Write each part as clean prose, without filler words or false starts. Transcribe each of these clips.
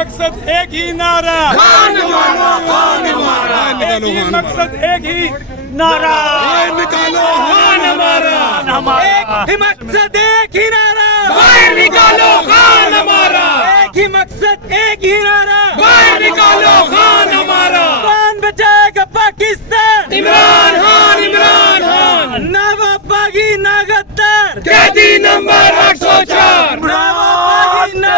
मकसद एक ही नारा, खान हमारा, खान हमारा, एक ही मकसद एक ही नारा, निकालो खान हमारा, एक ही मकसद एक ही नारा, बाहर निकालो खान हमारा, एक ही मकसद एक ही नारा, बाहर निकालो खान हमारा। कौन बचाएगा पाकिस्तान? इमरान खान, इमरान खान, ना वफागी ना गद्दार, कैदी नंबर 804, ना वफागी ना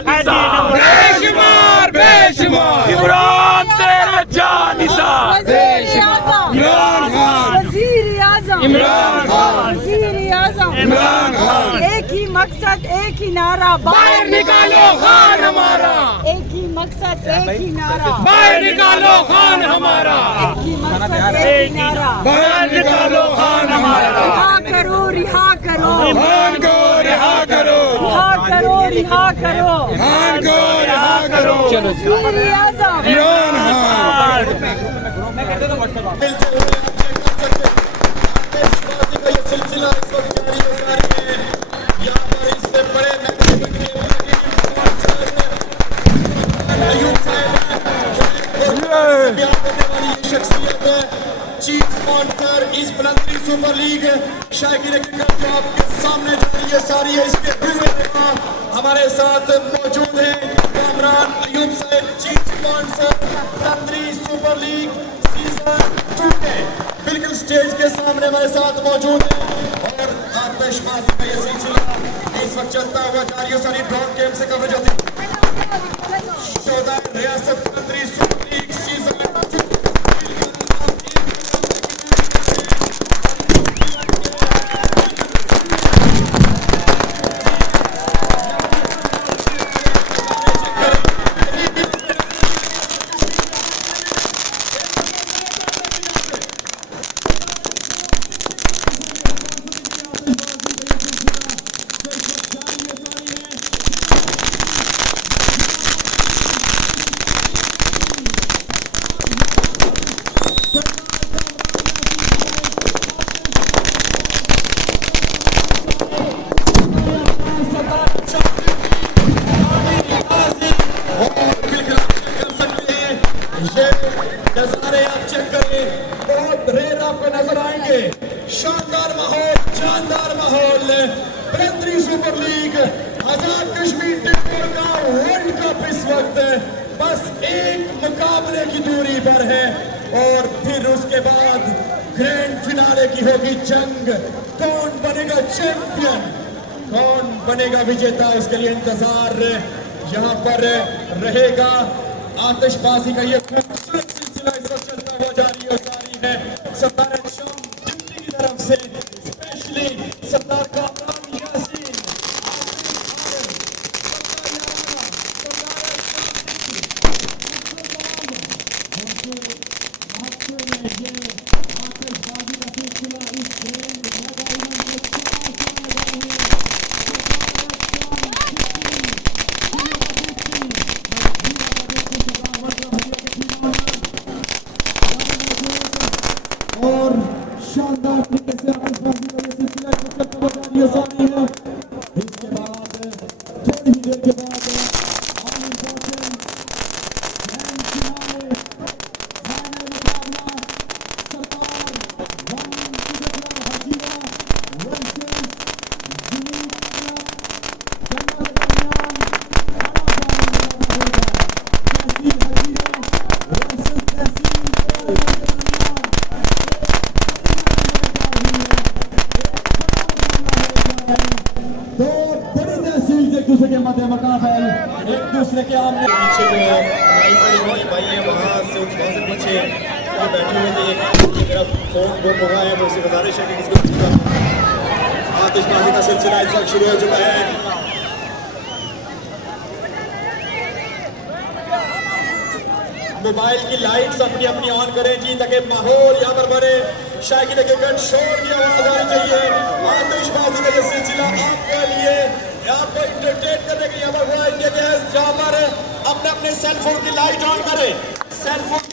फिरंग, बेशुमार बेशुमार, इमरान तेरा जानिसार, इमरान खान, वज़ीर आज़म, इमरान खान, वज़ीर आज़म, इमरान खान, एक ही मकसद एक ही नारा, बाहर निकालो खान हमारा, एक ही मकसद एक ही नारा, बाहर निकालो खान हमारा, एक ही मकसद एक ही नारा, बाहर निकालो खान हमारा, रिहा करो रिहा करो, खान को रिहा करो, रिहा करो रिहा करो, खान को रिहा करो, वज़ीर आज़म, इमरान खान। सिलसिला इस वक्त जारी हो जारी है। यहाँ पर इससे बड़े मैग्नीफिक अयूब साहब बयान करने वाली ये शख्सियत है, चीफ स्पॉन्सर इस बुलंदरी सुपर लीग शायकीन क्रिकेट जो आपके सामने जा रही है सारी है, इसके हमारे साथ मौजूद हैं कामरान अयूब साहब, chief sponsor Bulandri super league season 2 के बिल्कुल स्टेज के सामने हमारे साथ मौजूद है। और आतिशबाजी का ये सिलसिला इस वक्त चलता हुआ जारी है, सारी ड्रॉप गेम से कवरेज होती है। 14 रियासत बुलंदरी सुपर लीग सीजन 2 नजारे आप चेक करें, बहुत रेयर आपको नजर आएंगे। शानदार माहौल, शानदार माहौल, बुलंदरी सुपर लीग आजाद कश्मीर टेबल का वर्ल्ड कप इस वक्त बस एक मुकाबले की दूरी पर है और फिर उसके बाद ग्रैंड फिनाले की होगी जंग। कौन बनेगा चैंपियन, कौन बनेगा विजेता, उसके लिए इंतजार यहाँ पर रहेगा। आतिशबाजी का ये खूबसूरत सिलसिला इस वक्त चलता हुआ जारी हो जारी है। सरदार शाम डिप्टी की तरफ से स्पेशली सरदार कामरान यासीन, और शानदार तरीके से आतिशबाजी का ये सिलसिला इस वक्त चलता हुआ जारी हो जारी है। इसके बाद थोड़ी ही देर के बाद दूसरे के मध्य मुकाबल एक दूसरे के आमने पीछे जो हमारी बड़ी बड़ी भाई है वहाँ से पीछे वो बैठे हुए थे। मेरा फोन गुम हो गया है, मुझसे गुजारिश है कि इसको आतिशबाजी का सिलसिला इस वक्त शुरू हो चुका है। मोबाइल की लाइट्स अपनी अपनी ऑन करें जी, ताकि माहौल यहाँ पर बने। शायकीन क्रिकेट शोर की आवाज आनी चाहिए। आतिशबाजी का ये सिलसिला आपके लिए, आपको इंटरटेन करने के लिए यहाँ पर हुआ इंडिया के जहाँ पर अपने अपने सेल फोन की लाइट ऑन करें, सेल फोन